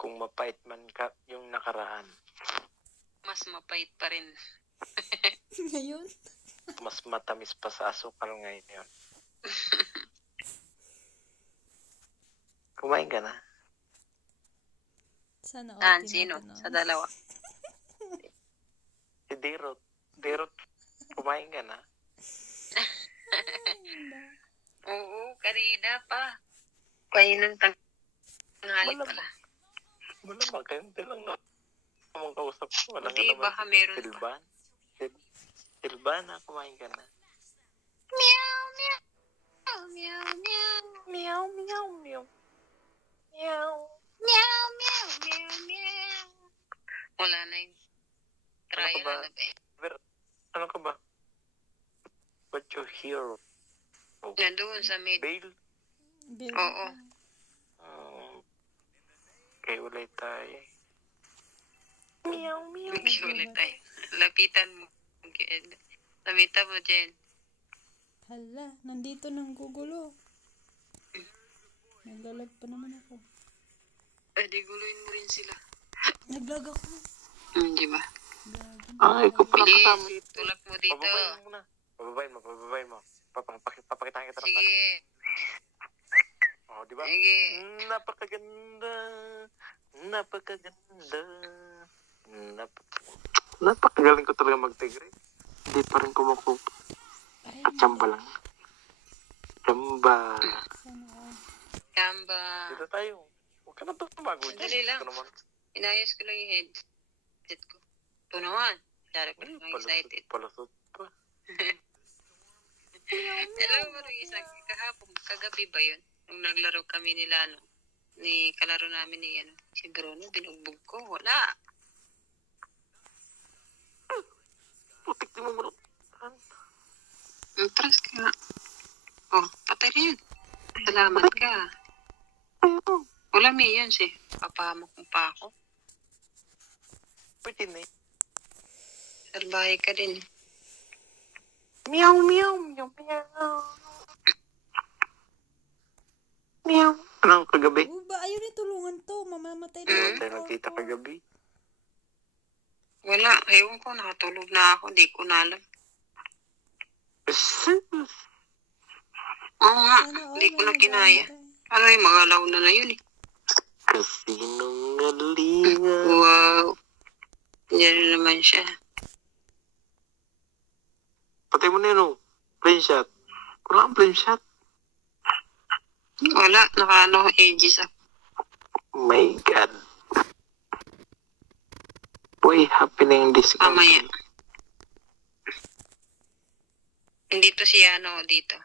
kung mapait man ka yung nakaraan, Mas mapait pa rin. Ngayon? mas matamis pa sa asukal ngayon. Kumain ka na? Sana Saan? Sino? tinatanong. Sa dalawa. Si Derot. Derot, kumain ka na? Oo, kanina pa. Kayo ng tanghali pala. Malamang kayo lang na mong kausap ko. Wala Hindi, baka meron pa. Silvan? Silvana, kumain ka na? Meow, meow. Meow, meow. Meow, meow, meow. Meow. Meow, meow, meow, meow. Wala na yun. Trial ba? na ba eh. Ano ka ba? What you hear? Nandoon sa mid. Bail? Oo. Okay, ulit tayo. Meow, meow. Mag-ulit tayo. Lapitan mo. Lapitan mo, Jen. Hala, nandito nang gugulo. Naglalag pa naman ako. Di guluin mo rin sila. Naglag ako. Di ba? Ay, ikaw pala Bilis, kasama dito. tulak mo dito. Pababayin mo muna. Pababayin mo. Papakitaan kita ng Sige. Oh, di ba? Sige. Napakaganda. Napakagaling ko talaga mag-tigre. Hindi pa rin kumukup. Chamba lang. Chamba. Sana all. Kamba. Dito tayo. Huwag ka na tumago dyan. Sandali lang. Ito naman. Inayos ko lang yung headset ko. Ito naman. Dari ko lang excited. Palusot pa. Alam mo rin isang kahapon, kagabi ba yun? Nung naglaro kami nila, ni kalaro namin ni si Bruno, binugbog ko. Wala. Putik di mo muna. Atras ka nga. Oh, patay na yun. Salamat ka. Wala may yan siya. Papahamak mo pa ako. Pwede na eh. Salbahe ka din. Meow, meow, meow, meow. Meow. Anong kagabi? Ba, ayaw na tulungan to. Mamamatay na Ano yung tayo nakita ko. kagabi? Wala. Ewan ko, nakatulog na ako. Di ko na alam. Oo nga. Sana all Di ko na may kinaya. nagamatay. Ano yung mga alaw na yun eh. Kasinungalingan. Wow. Diyan na naman siya. Patay mo na yun, oh. Flame shot. Wala kang flame shot. Wala. Naka ages ako. My God. Boy, happening this Mamaya. Dito si dito.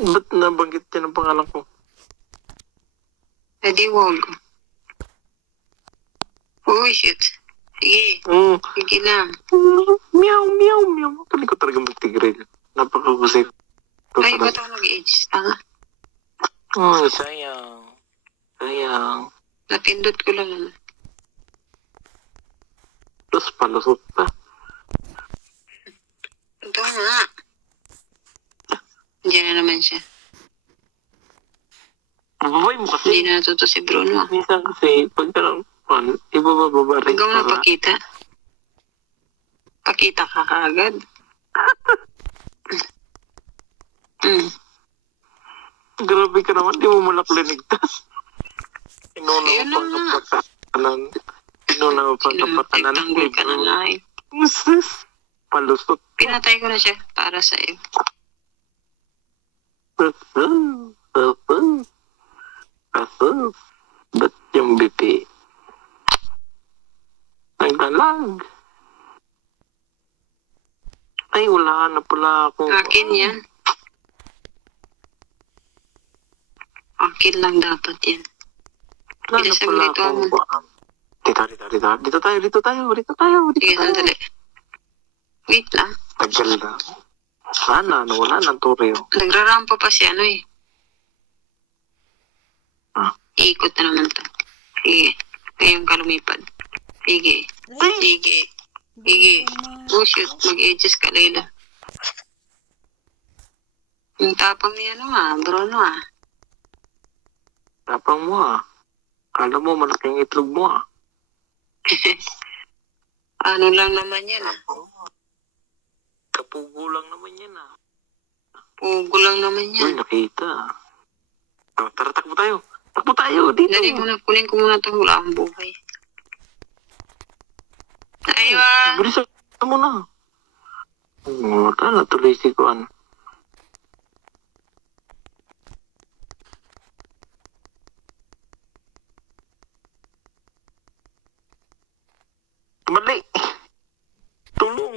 Ba't nabanggit niya ng pangalan ko? Di wag. Uy, shit. Sige. Sige lang. Meow, meow, meow. Kali ko talaga mag-tigre. Napakagusip. Ay, ba't ako nag-ages? Tanga. Sayang. Sayang. Napindot ko lang. Tapos palusot pa. Ito nga. Diyan na naman siya. Babay mo kasi. Hindi na natuto si Bruno. Minsan kasi, pag ibababa rin. Huwag mo na pakita. Pakita ka kaagad. Grabe ka naman, di mo malak linigtas. Inuna Ayun mo na pang kapakanan. Inuna mo pang kapakanan. Nagtanggol ka na na eh. Palusot. Pinatay ko na siya para sa iyo. Ba't yung BP? Nagdalag. Ay, wala na pala ako. Akin yan. Akin lang dapat yan. Wala na Bilisan mo pala dito, ako. Dito tayo. Sige, sandali. Wait lang. Tagal na. Sana, wala ng tureo. Nagrarampa pa si eh. Iikot na naman to. Sige. Ngayong ka lumipad. Sige. Sige. Sige. Oh shoot. Mag-edges ka, Layla. Yung tapang niya Bruno Tapang mo Kala mo malaking itlog mo Ano lang naman yan Kapugo lang naman yan Pugo lang naman Uy, yan. nakita. Tara, takbo tayo. Takbo tayo, dito. Dali muna, kunin ko muna ito. Wala akong buhay. Aywa! Bilisan mo na. Natuloy si Kuan. Mali. Tulong.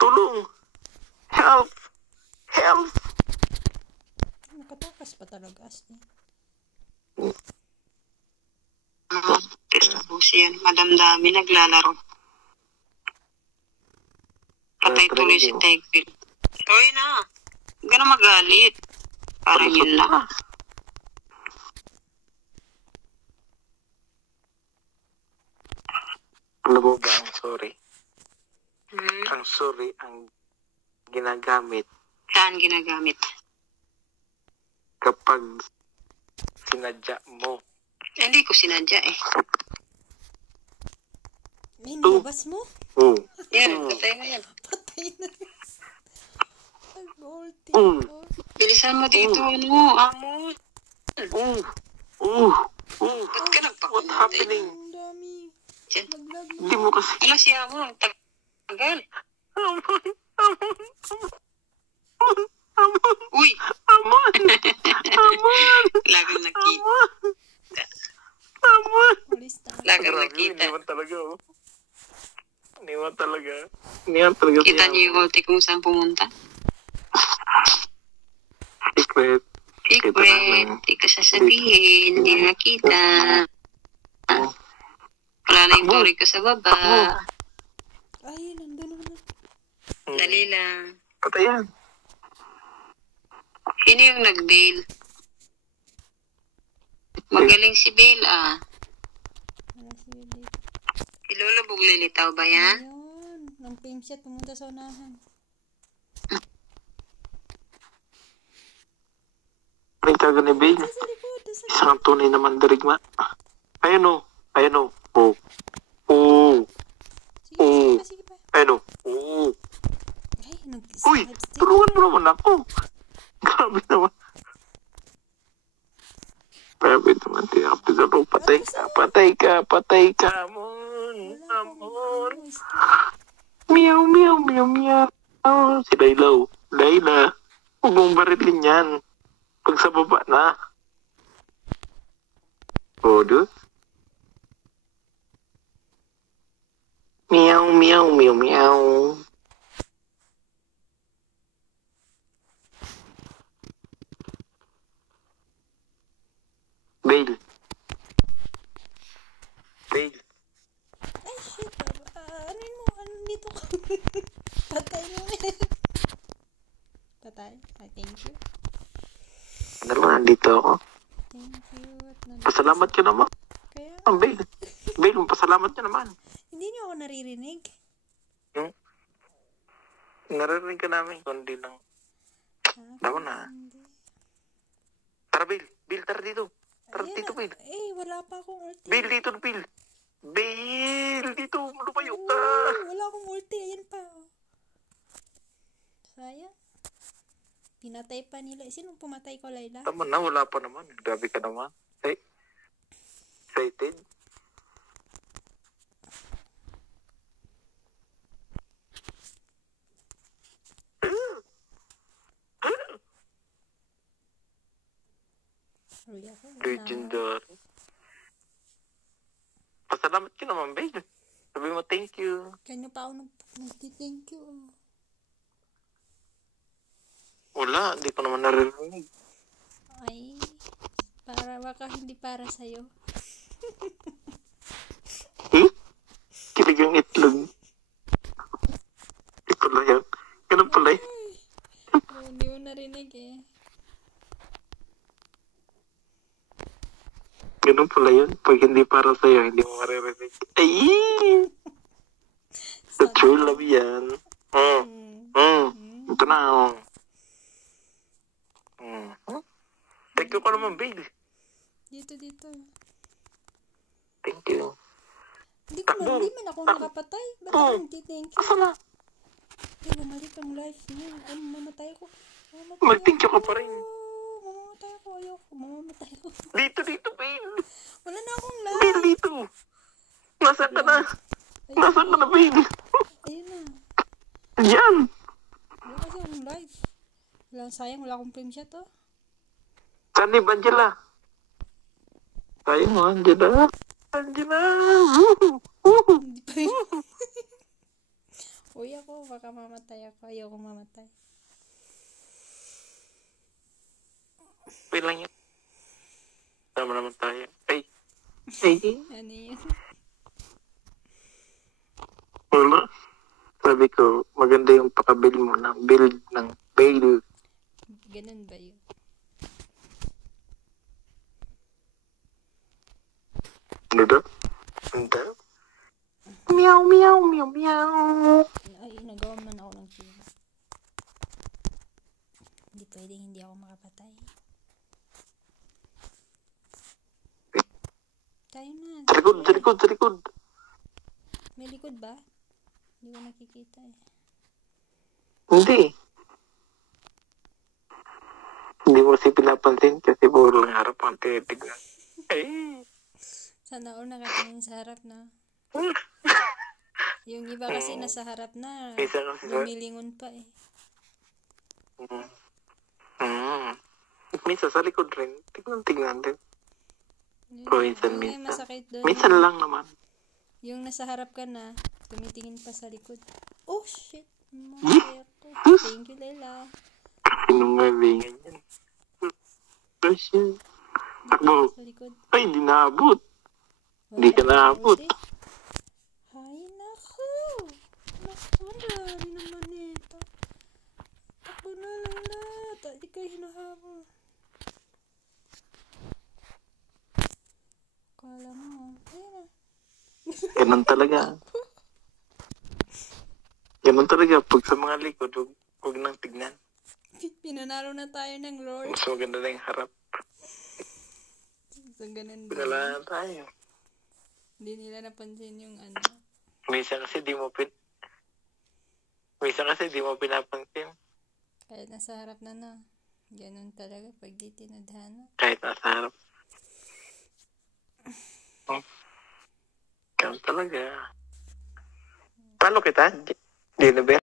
Tulong. Help. Help. Nakatakas pa talaga as eh. Busi yan. Madamdami naglalaro. Patay tuloy si Tegville. Uy na. Huwag ka na magalit. Parang yun na. Alam mo ba ang sorry? Hmm? Ang sorry ang ginagamit Saan ginagamit? kapag sinadya mo. Hindi ko sinadya eh. May nilabas mo? Oh. Yan, patay na yan. Patay na. Nag-ulti Mm. ko. Bilisan mo dito, amo. Oh. Oh. Oh. Ba't ka What nagpakumunti? happening? Ang dami. Diyan. Naglag na. Hindi mo kasi... Ala si amo, ang tagal. Amon. Amon. Amon. Uy! Amon. Amon. Lagang nakita. Amon. Ulis na. Lagang Grabe, nakita. Hindi man talaga. Hindi man talaga. Hindi man talaga. Kita niyo yung ulti kung saan pumunta? Secret. Kita Secret. namin. Hindi ko sasabihin. Hindi nakita. Wala na yung tori ko sa baba. Ay, nandun naman. Dali lang. Patayan. Sino yung nag-bail? Magaling si Bail Wala si Willie. Si Lolo Buglilitaw ba yan? Ayun. Nang pink shot, pumunta sa unahan. Ang taga ni Bale. Sa likod. Sa Isang tunay na mandirigma. Ayun o. Ayun o. Oh. Oh. Sige, sige pa. Ayun o. Oh. Ay, Uy! Tulungan mo naman ako. Grabe naman. Grabe naman. Patay ka. Patay ka. Patay ka. Amon. Amon. Meow, meow, meow, meow. Si Layla. Layla. Huwag mong barilin yan. Pag sa baba na. O, dude. Meow, meow, meow, meow. Bale. Bale. Ay, shit. Ano yun mo? Ano dito ka? Patay mo. Patay? Ay, thank you. Ano naman, nandito ako. Thank you. At Pasalamat ka naman. Kaya, Bale. Bale, pasalamat ka naman. hindi niyo ako naririnig. Yung naririnig ka namin, kundi lang. Tama na. Hindi. Tara, Bale. Bale, tara dito. Tara Ayan dito, na. Bale. Eh, wala pa akong ulti. Bale, dito, Bale. Bale, dito. Lumayo ka. Wala akong ulti. Ayan pa. Oh. Sayang. Pinatay pa nila. Sinong pumatay ko, Layla? Tama na, wala pa naman. Grabe ka naman. Hey. Excited? Uy, ako. Legendary. Pasalamat ka naman, Bale. Sabi mo, thank you. Kanyo pa ako nag-thank you. Wala, hindi ko naman naririnig. Ay, para baka hindi para sa'yo. Kilig ang itlog. Ito lang yan. Ganun pala eh. Oh, hindi mo narinig eh. Ganun pala yun. Pag hindi para sa'yo, hindi mo maririnig. Ay! The true love yan. Ito na. Thank you ka naman, babe. Dito. Thank you. Hindi man ako nakapatay. Ba't ako nagtithank you? Asa na? Bumalik ang life niya. Ay, mamamatay ako. Mag-thank you ka pa rin. Mamamatay ako. Ayoko. Mamamatay ako. Dito, babe. Wala na akong Babe, life. dito. Nasaan ka na? Nasaan ka na, babe? Ayun na. Diyan. Wala kasi akong life. Sayang, wala akong frame shot, oh. Saan ni Angela? Sayang mo, Angela. Angela. Hindi pa yun. Uy ako, baka mamatay ako. Ayoko mamatay. Wait lang yan. Tama naman tayo. Ay. Ano yun? Wala. Sabi ko, maganda yung pakabil mo ng build ng bail. Ganun ba yun? Ano? Ano? Meow, meow, meow, meow. Ay, nagawa man ako ng kilo. Hindi pwedeng hindi ako makapatay. Tayo na. Sa likod. May likod ba? Hindi ko nakikita eh. Hindi. Hindi mo kasi pinapansin kasi puro lang harap ang tinitignan. Ay. Sana all nakatingin sa harap na. Yung iba kasi nasa harap na. Isa kasi Lumilingon pa eh. Minsan sa likod rin. Tignan din. Minsan. Minsan. Masakit doon. Minsan lang naman. Yung nasa harap ka na, tumitingin pa sa likod. Oh shit! Mamatay ako. Thank you, Lela. Pinungalingan yan. Kasi, takbo. Sa likod. Ay, di naabot. Hindi ka naabot. Ay, naku! Naku, dami naman ito. Takbo na, Lela. Di kayo hinahabol. Kala mo. Ayun na. Ganun talaga. Ganun talaga. Pag sa mga likod, huwag nang tignan. Pinanalo na tayo ng Lord. Mas maganda na yung harap. So, ganun ba? Pinala na tayo. Hindi nila napansin yung ano. Minsan kasi di mo pinapansin. Kahit nasa harap na. Ganun talaga pag di tinadhana. Kahit nasa harap. Ganun talaga. Talo kita? Di na ba?